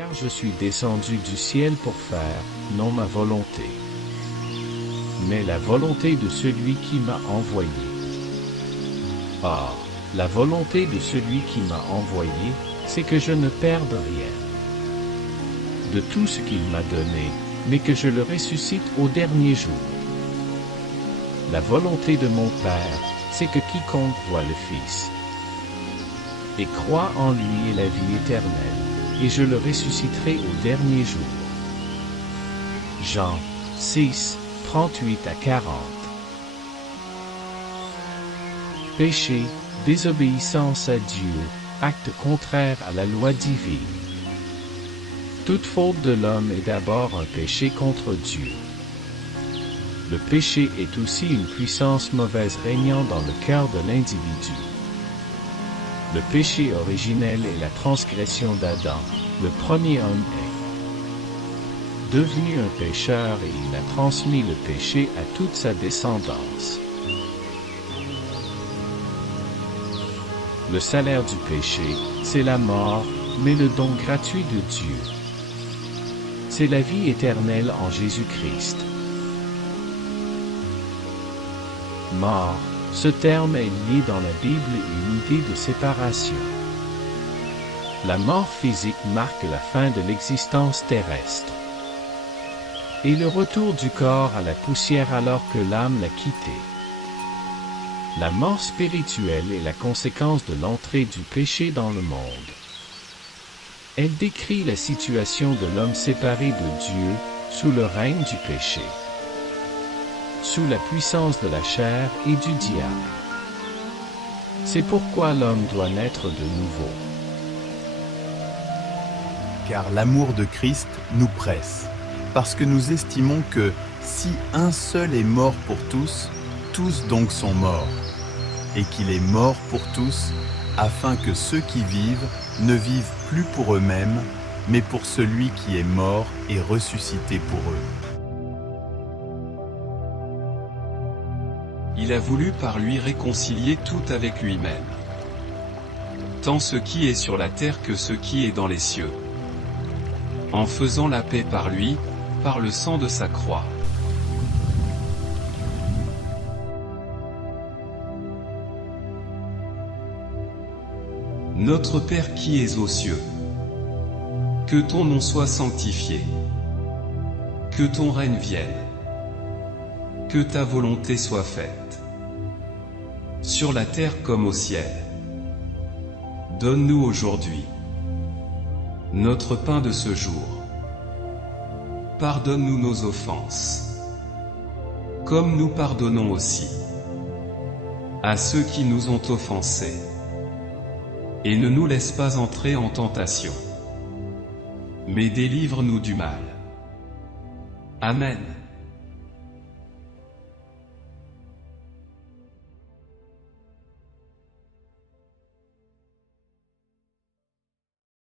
Car je suis descendu du ciel pour faire, non ma volonté, mais la volonté de celui qui m'a envoyé. Or, la volonté de celui qui m'a envoyé, c'est que je ne perde rien de tout ce qu'il m'a donné, mais que je le ressuscite au dernier jour. La volonté de mon Père, c'est que quiconque voit le Fils et croit en lui ait la vie éternelle, et je le ressusciterai au dernier jour. Jean 6, 38 à 40. Péché, désobéissance à Dieu, acte contraire à la loi divine. Toute faute de l'homme est d'abord un péché contre Dieu. Le péché est aussi une puissance mauvaise régnant dans le cœur de l'individu. Le péché originel est la transgression d'Adam, le premier homme est devenu un pécheur et il a transmis le péché à toute sa descendance. Le salaire du péché, c'est la mort, mais le don gratuit de Dieu, c'est la vie éternelle en Jésus-Christ. Mort, ce terme est lié dans la Bible à une idée de séparation. La mort physique marque la fin de l'existence terrestre et le retour du corps à la poussière alors que l'âme l'a quitté. La mort spirituelle est la conséquence de l'entrée du péché dans le monde. Elle décrit la situation de l'homme séparé de Dieu, sous le règne du péché, sous la puissance de la chair et du diable. C'est pourquoi l'homme doit naître de nouveau. Car l'amour de Christ nous presse, parce que nous estimons que si un seul est mort pour tous, tous donc sont morts, et qu'il est mort pour tous, afin que ceux qui vivent ne vivent plus pour eux-mêmes, mais pour celui qui est mort et ressuscité pour eux. Il a voulu par lui réconcilier tout avec lui-même, tant ce qui est sur la terre que ce qui est dans les cieux, en faisant la paix par lui, par le sang de sa croix. Notre Père qui es aux cieux, que ton nom soit sanctifié, que ton règne vienne, que ta volonté soit faite, sur la terre comme au ciel. Donne-nous aujourd'hui notre pain de ce jour. Pardonne-nous nos offenses, comme nous pardonnons aussi à ceux qui nous ont offensés. Et ne nous laisse pas entrer en tentation, mais délivre-nous du mal. Amen.